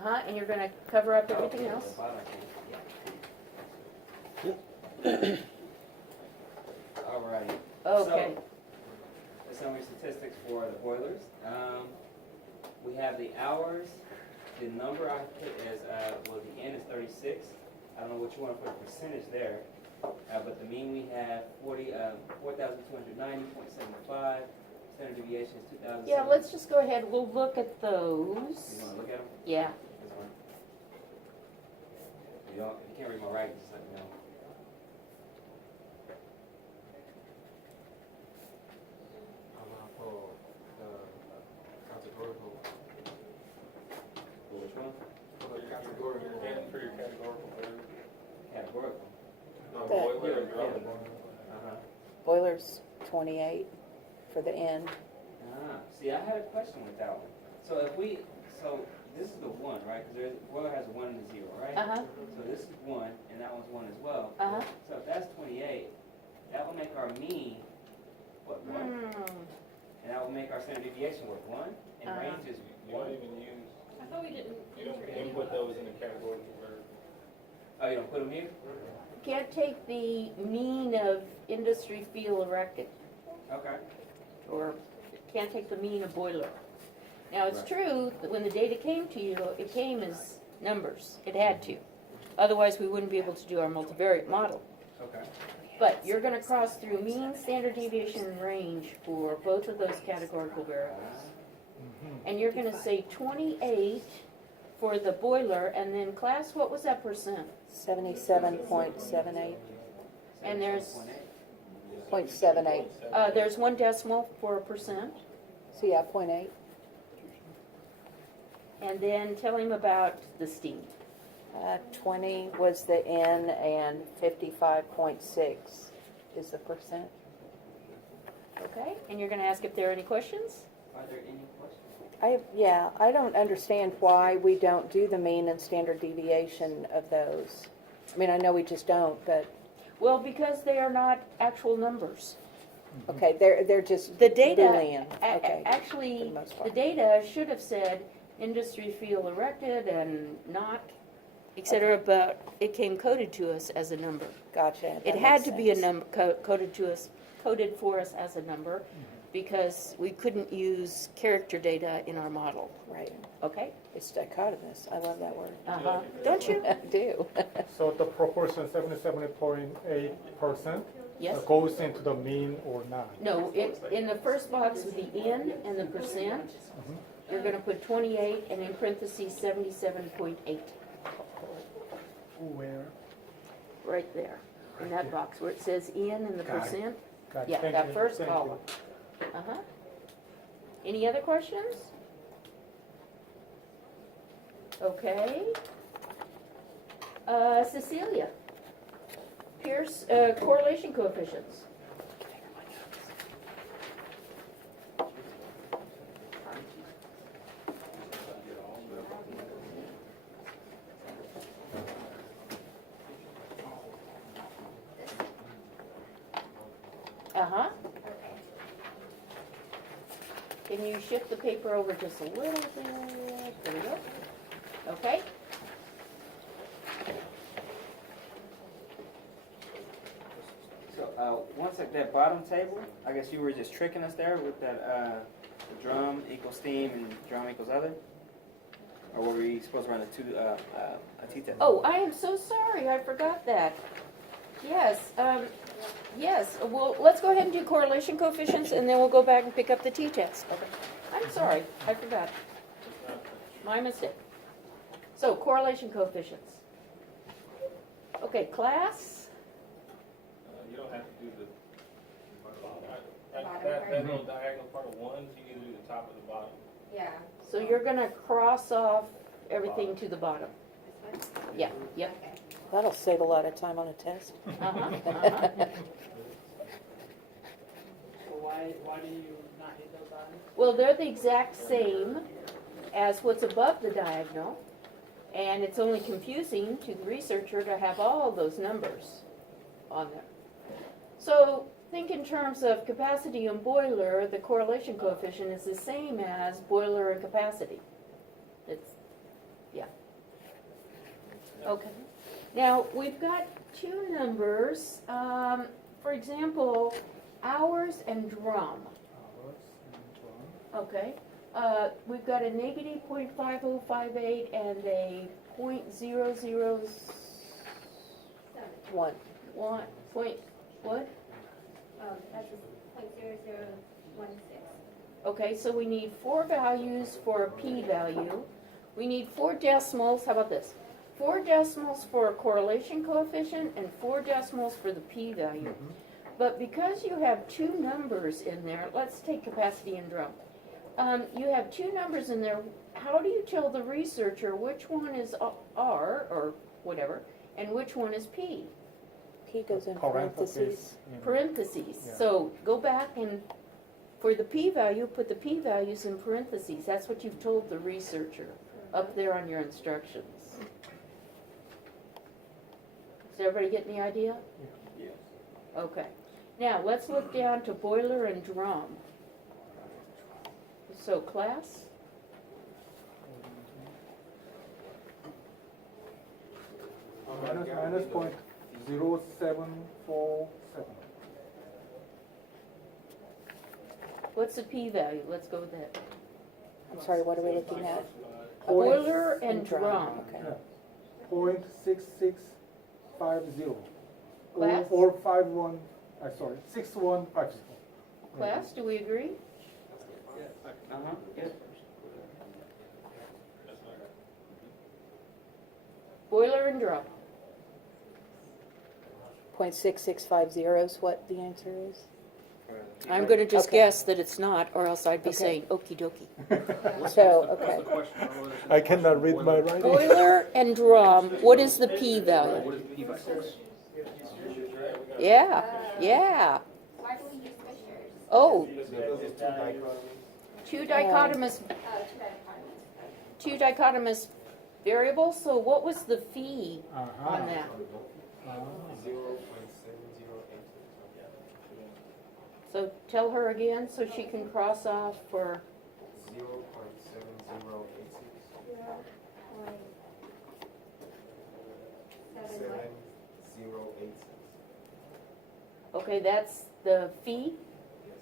Uh-huh, and you're gonna cover up everything else? The bottom I can't. Alrighty. Okay. So, the summary statistics for the boilers. We have the hours. The number I put as, well, the N is 36. I don't know what you want to put a percentage there. But the mean we have 4,290.75. Standard deviation is 2,000. Yeah, let's just go ahead, we'll look at those. You want to look at them? Yeah. This one. If you can't read my writing, just let me know. Which one? Categorical. Boiler's 28 for the end. See, I had a question with that one. So this is the one, right? Because boiler has a 1 and a 0, right? Uh-huh, So this is 1, and that one's 1 as well. uh-huh. So if that's 28, that will make our mean, what, 1? And that will make our standard deviation, what, 1? And Uh-huh. range is You 1. don't even use, I thought we didn't. you don't input those in the categorical verb. Oh, you don't put them here? Can't take the mean of industry fuel erected, Okay. or can't take the mean of boiler. Now, it's Right. true that when the data came to you, it came as numbers. It had to. Otherwise, we wouldn't be able to do our multivariate model. Okay. But you're gonna cross through mean, standard deviation, and range for both of those categorical variables. And you're gonna say 28 for the boiler, and then class, what was that percent? 77.78. And there's- 0.78. There's one decimal for a percent. So yeah, 0.8. And then tell him about the steam. 20 was the N and 55.6 is the percent. Okay? And you're gonna ask if there are any questions? Are there any questions? I don't understand why we don't do the mean and standard deviation of those. I mean, I know we just don't, but, Well, because they are not actual numbers. okay, they're just The data, Boolean. Okay. for actually, the most the part. data should have said industry field erected and not, et cetera, but it came coded to us as a number. Gotcha. that It had makes to be a sense. number, coded for us as a number, because we couldn't use character data in our model, Right. okay? It's dichotomous. I love that word. Uh-huh, don't you? I do. So the proportion 77.8% Yes? goes into the mean or not? No, in the first box with the N and the percent, you're gonna put 28 and in parentheses 77.8, Where? right there, in that box where it says N and the Got it. percent. Got it. Yeah, Thank that you. first Thank column. Uh-huh. Any other questions? Okay. Cecilia, Pierce, correlation coefficients. Uh-huh. Can you shift the paper over just a little bit? There we go. Okay. So, once at that bottom table, I guess you were just tricking us there with that, the drum equals steam and drum equals other? Or were we supposed to run a t-test? Oh, I am so sorry, I forgot that. Yes, yes, well, let's go ahead and do correlation coefficients, and then we'll go back and pick up the t-test. I'm sorry, I forgot. My mistake. So, correlation coefficients. Okay, class? You don't have to do that little diagonal part of ones, you can do the top of the bottom. Yeah. So you're gonna cross off everything to the bottom. This one? Yeah, yep. Okay. That'll save a lot of time on a test. Uh-huh, uh-huh. So why do you not hit those items? Well, they're the exact same as what's above the diagonal, and it's only confusing to the researcher to have all those numbers on there. So think in terms of capacity and boiler, the correlation coefficient is the same as boiler and capacity. It's, yeah. Okay. Now, we've got two numbers, for example, hours and drum, Hours and drum. okay? We've got a negative 0.5058 and a 0.00 One. one, point, what? That's a .0016. Okay, so we need 4 values for a p-value. We need 4 decimals, how about this? 4 decimals for a correlation coefficient and 4 decimals for the p-value. But because you have two numbers in there, let's take capacity and drum. You have two numbers in there, how do you tell the researcher which one is R, or whatever, and which one is P? P goes in Parentheses. parentheses. Parentheses. Yeah. So go back and, for the p-value, put the p-values in parentheses. That's what you've told the researcher up there on your instructions. Is everybody getting the idea? Yes. Okay. Now, let's look down to boiler and drum. So class, Minus point 0747. what's the p-value? Let's go with that. I'm sorry, what are we looking at? Boiler and drum. Okay. Yeah. 0.6650. Class? Or 6150. Class, do we agree? Uh-huh, yes. Boiler and drum. 0.6650 is what the answer is? I'm gonna just Okay. guess that it's not, or else I'd be Okay. saying okey dokey. So, okay. I cannot read my writing. Boiler and drum, what is the p-value? Yeah, yeah. Why do we use Fishers? Oh, Because it's two dichotomous, two dichotomous variables, so what was the fee on that? 0.7086. So tell her again so she can cross off for, 0.7086. 7086. okay, that's the fee, Yes.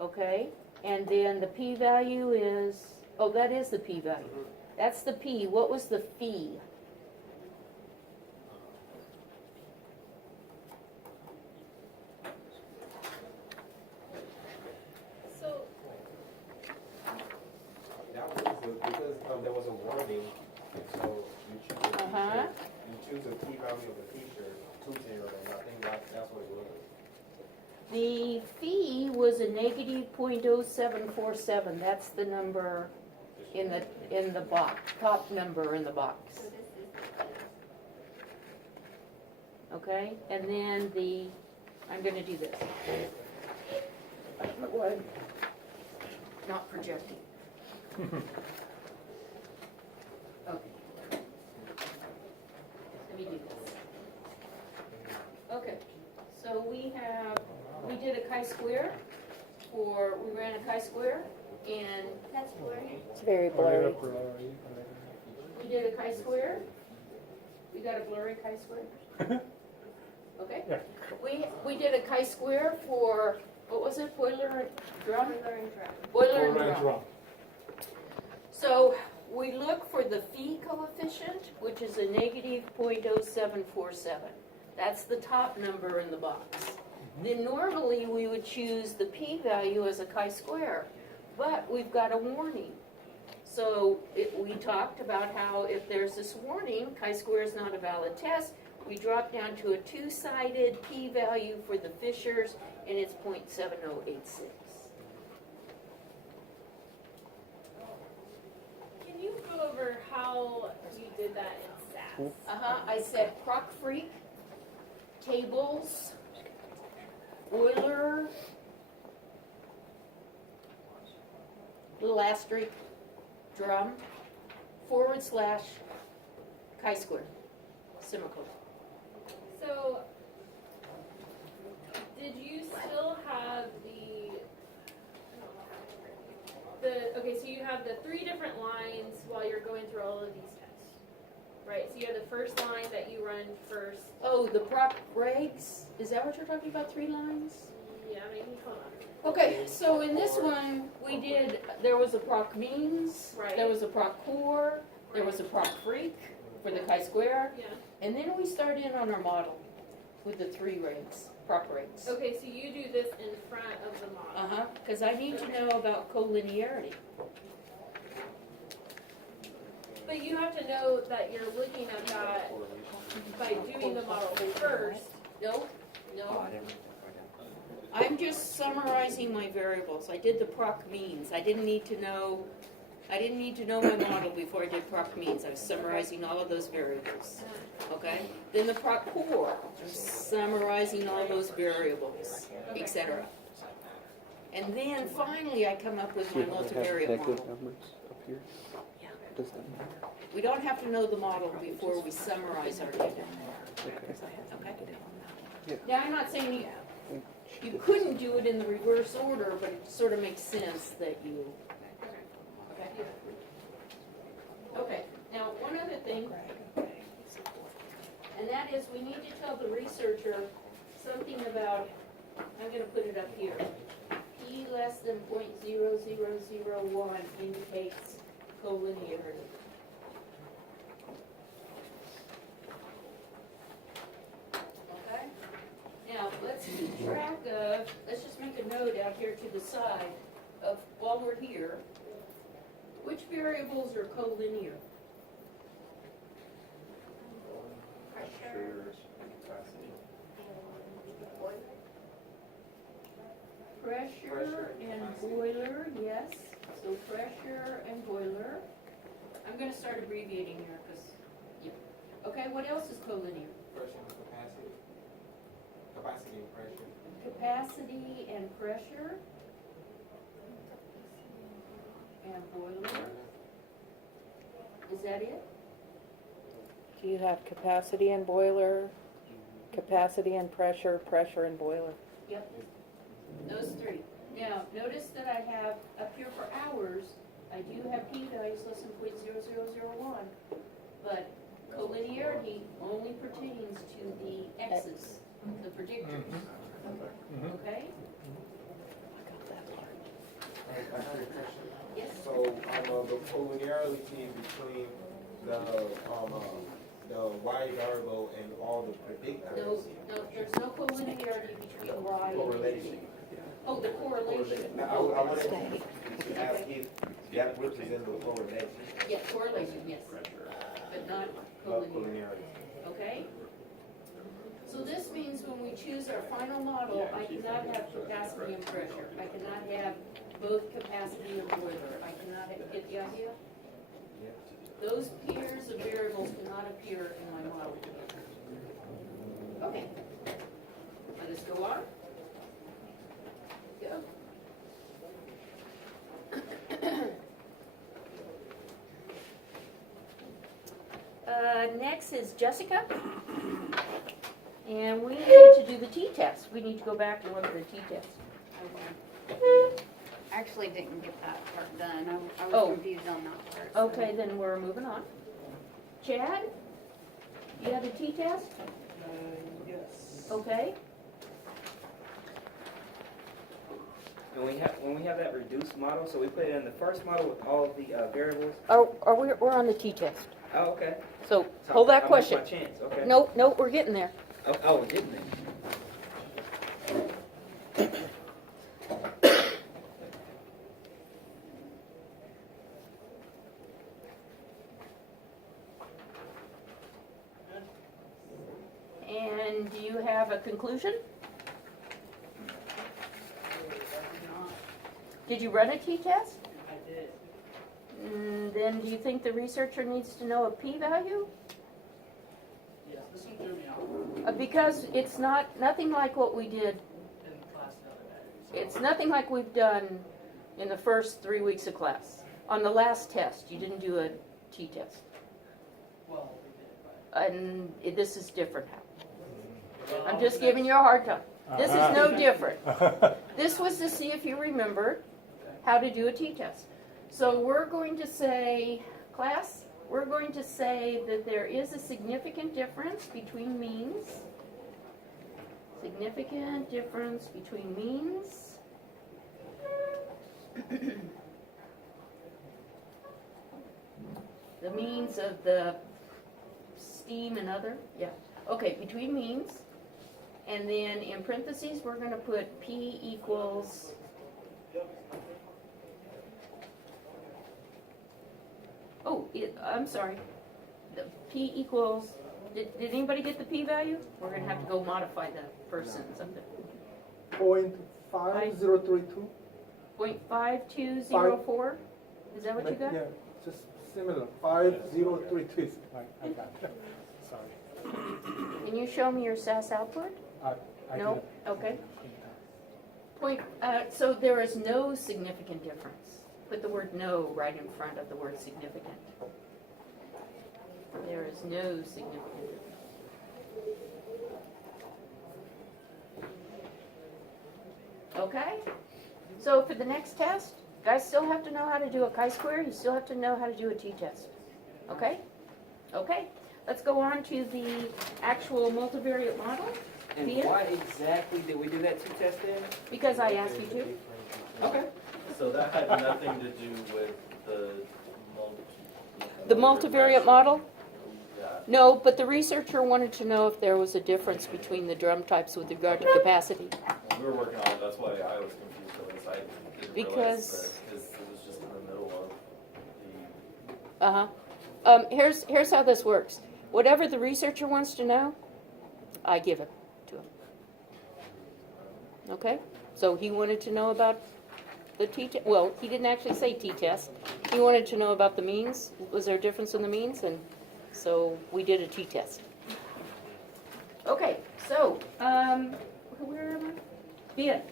okay? And then the p-value is, oh, that is the p-value. That's the p, what was the fee? So, That was because there was a warning, so you choose a Uh-huh. you choose a key value of the feature 20, and I think that's what it was. The fee was a negative 0.0747, that's the number in the box, top number in the box. this is Okay, and then I'm gonna do this. Not projecting. Okay. Let me do this. Okay, so we did a chi-square we ran a chi-square, and that's blurry. It's very blurry. we did a chi-square. We got a blurry chi-square? Okay? Yeah. We did a chi-square for, what was it, boiler and drum? Boiler and drum. Boiler and drum. So we look for the phi coefficient, which is a negative 0.0747. That's the top number in the box. Then normally we would choose the p-value as a chi-square, but we've got a warning. So we talked about how if there's this warning, chi-square is not a valid test, we drop down to a two-sided p-value for the Fishers, and it's 0.7086. Can you go over how you did that in SAS? I said Croc Freak, tables, boiler, little asterisk, drum, / chi-square, semicolon. So, did you still have okay, so you have the 3 different lines while you're going through all of these tests. Right, so you have the first line that you run first. Oh, the proc regs? Is that what you're talking about, 3 lines? Yeah, maybe, hold on. Okay, so in this one, we did, there was a proc means, Right. there was a proc core, there was a proc freak for the chi-square, Yeah. and then we start in on our model with the 3 regs, proc regs. Okay, so you do this in front of the model. Uh-huh, because I need to know about collinearity. But you have to know that you're looking at that by doing the model first. No, no. I'm just summarizing my variables. I did the proc means. I didn't need to know my model before I did proc means. I was summarizing all of those variables. Okay? Then the proc core, summarizing all those variables, etc. And then finally I come up with my multivariate model. We don't have to know the model before we summarize our data. Okay? Now, I'm not saying you couldn't do it in the reverse order, but it sort of makes sense that you. Okay. Okay. Now, one other thing, and that is we need to tell the researcher something about, I'm going to put it up here. P less than 0.0001 indicates collinearity. Okay? Now, let's keep track of, let's just make a note out here to the side of, while we're here, which variables are collinear? Pressure and boiler, yes. So pressure and boiler. I'm going to start abbreviating here because, yeah. Okay, what else is collinear? Pressure and capacity. Capacity and pressure. Capacity and pressure. And boiler. Is that it? Do you have capacity and boiler, capacity and pressure, pressure and boiler? Yep. Those 3. Now, notice that I have up here for hours, I do have p values less than 0.0001, but collinearity only pertains to the x's, the predictors. Okay? I have a question. Yes? So, the collinearity between the y variable and all the predictors. No, there's no collinearity between y and Correlation. z. Oh, the correlation. Now, I wanted to ask if that represents the correlation, Yeah, correlation, yes, but not not collinearity. collinearity. Okay? So this means when we choose our final model, I cannot have capacity and pressure. I cannot have both capacity and boiler. I cannot get the idea? Those pairs of variables cannot appear in my model. Okay. Let us go on. Go. Next is Jessica. And we need to do the t-test. We need to go back and look at the t-test. Actually didn't get that part done. I Oh. was confused on that part. so- Okay, then we're moving on. Chad, you have a t-test? Yes. Okay. When we have that reduced model, so we put it in the first model with all of the variables. We're on the t-test. Oh, okay. So So hold that I'll question. miss my chance. Okay. No, we're getting there. Oh, we're getting there. And do you have a conclusion? Did you run a t-test? I did. Then do you think the researcher needs to know a p-value? Yes, this one threw me off Because it's nothing like what we did. in class the other day. So It's nothing like we've done in the first 3 weeks of class. On the last test, you didn't do a t-test. well, we did, And this is different. but. I'm just giving you a hard time. This is no different. This was to see if you remembered how to do a t-test. So we're going to say, class, we're going to say that there is a significant difference between means. Significant difference between means. The means of the STEAM and other, yeah. Okay, between means. And then in parentheses, we're gonna put P equals I'm sorry. The P equals, did anybody get the P value? We're gonna have to go modify the first sentence of it. 0.5032. 0.5204? Is that what you got? Yeah, just similar, 5032. I got it. Sorry. Can you show me your SAS output? I No? didn't. Okay. So there is no significant difference. Put the word no right in front of the word significant. There is no significant difference. Okay? So for the next test, guys still have to know how to do a chi-square. You still have to know how to do a t-test. Okay? Okay. Let's go on to the actual multivariate model. And Ian? why exactly did we do that two-test then? Because I asked you to. Okay. So that had nothing to do with The multivariate model? Yeah. No, but the researcher wanted to know if there was a difference between the drum types with regard to capacity. When we were working on it, that's why I was confused with this. I didn't Because- realize that because it was just in the middle of the. Uh-huh. Here's how this works. Whatever the researcher wants to know, I give it to him. Okay? So he wanted to know about the t-test. Well, he didn't actually say t-test. He wanted to know about the means. Was there a difference in the means? And so we did a t-test. Okay, so, where am I? Ben.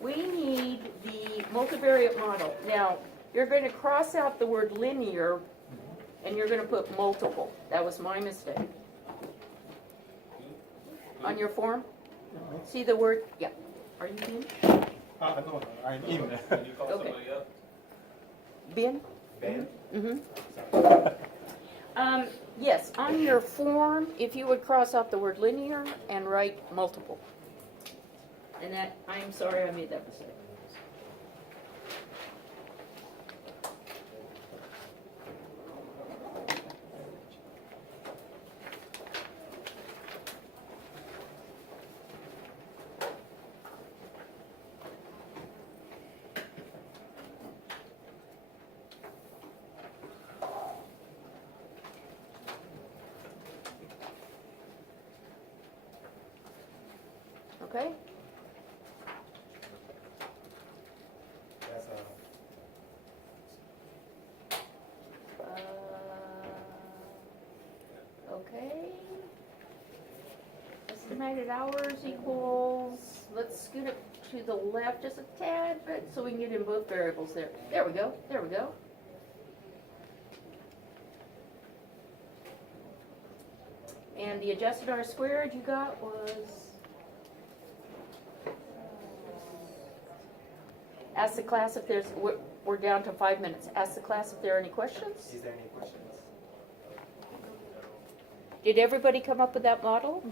We need the multivariate model. Now, you're going to cross out the word linear and you're going to put multiple. That was my mistake. On your form? See the word? Yeah. Are you in? No, I'm in. Can you call Okay. somebody up? Ben? Ben? Mm-hmm. Yes, on your form, if you would cross out the word linear and write multiple. And that, I'm sorry I made that mistake. Okay? That's Okay. Estimated hours equals, let's scoot it to the left just a tad bit so we can get in both variables there. There we go, there we go. And the adjusted R squared you got was? Ask the class if there's, we're down to 5 minutes. Ask the class if there are any questions. Is there any questions? Did everybody come up with that model?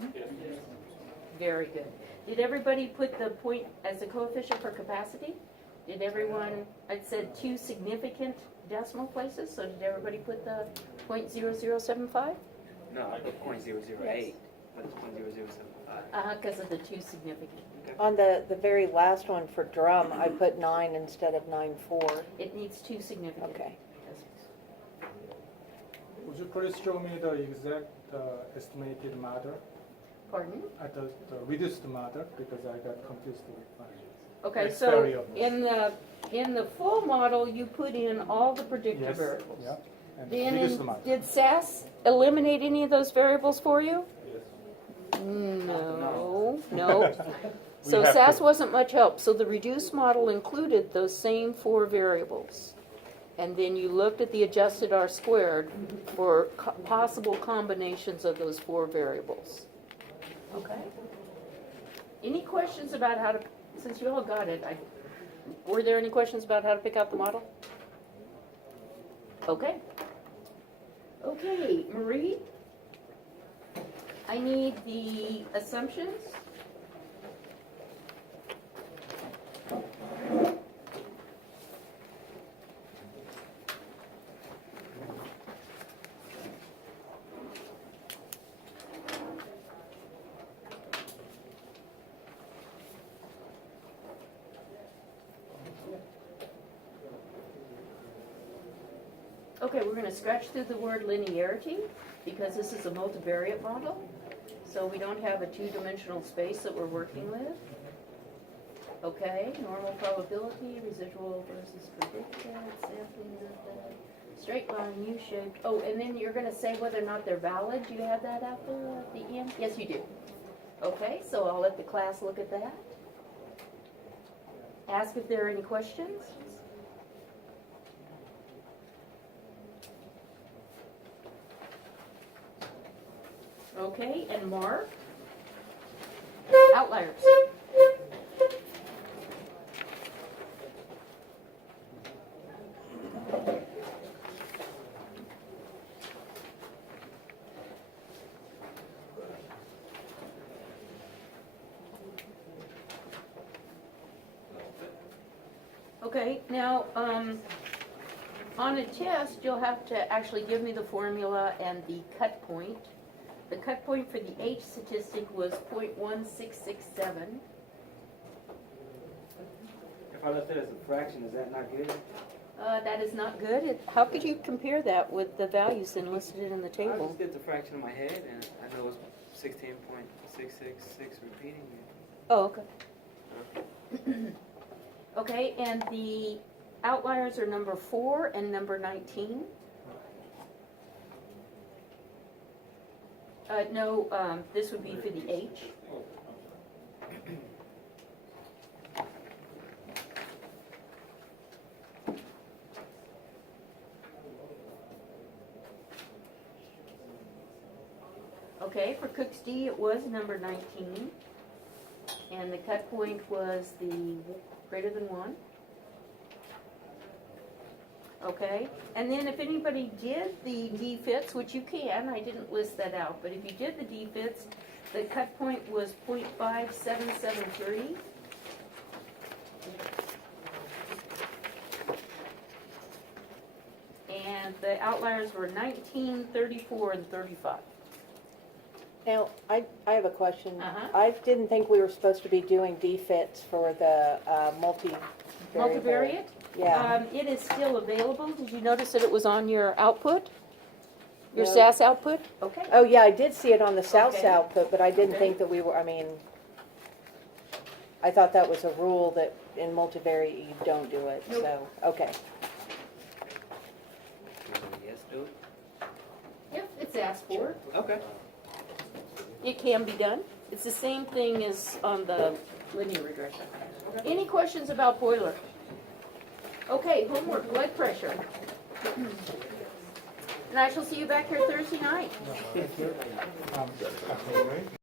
Very good. Did everybody put the point as a coefficient for capacity? Did everyone, I said 2 significant decimal places, so did everybody put the 0.0075? No, I put 0.008, but it's 0.0075. Because of the 2 significant. On the very last one for drum, I put 9 instead of 9.4. It needs 2 significant. Okay. Would you please show me the exact estimated matter Pardon? at the reduced matter, because I got confused with mine. Okay, It's so variables. in the full model, you put in all the predictor Yes, variables. yeah, and Then reduced matter. did SAS eliminate any of those variables for you? Yes. No, no. We So have SAS to. wasn't much help. So the reduced model included those same 4 variables. And then you looked at the adjusted R squared for possible combinations of those 4 variables. Okay? Any questions about how to, since you all got it, were there any questions about how to pick out the model? Okay. Okay, Marie? I need the assumptions. Okay, we're gonna scratch through the word linearity, because this is a multivariate model. So we don't have a two-dimensional space that we're working with. Okay, normal probability, residual versus predicted, sampling method, straight line, U-shaped. Oh, and then you're gonna say whether or not they're valid. Do you have that at the end? Yes, you do. Okay, so I'll let the class look at that. Ask if there are any questions. Okay, and mark outliers. Okay, now, on a test, you'll have to actually give me the formula and the cut point. The cut point for the H statistic was 0.1667. If I left it as a fraction, is that not good? That is not good. How could you compare that with the values then listed in the I table? just did the fraction in my head, and I know it's 16.666 repeating it. Oh, okay. Okay, and the outliers are number 4 and number 19. No, this would be for the H. Okay, for Cook's D, it was number 19. And the cut point was the greater than 1. Okay, and then if anybody did the D-fits, which you can, I didn't list that out, but if you did the D-fits, the cut point was 0.5773. And the outliers were 19, 34, and 35. Now, I have a question. Uh-huh. I didn't think we were supposed to be doing D-fits for the multivariable. Multivariate? Yeah. It is still available. Did you notice that it was on your output? Your No. SAS output? Okay. Oh, yeah, I did see it on the South's Okay. output, but I didn't Okay. think that we were, I mean, I thought that was a rule that in multivariate you don't do it, Nope. so, okay. Yes, do it. Yep, it's asked for. Okay. It can be done. It's the same thing as on the linear regression. Any questions about Euler? Okay, homework, blood pressure. And I shall see you back here Thursday night.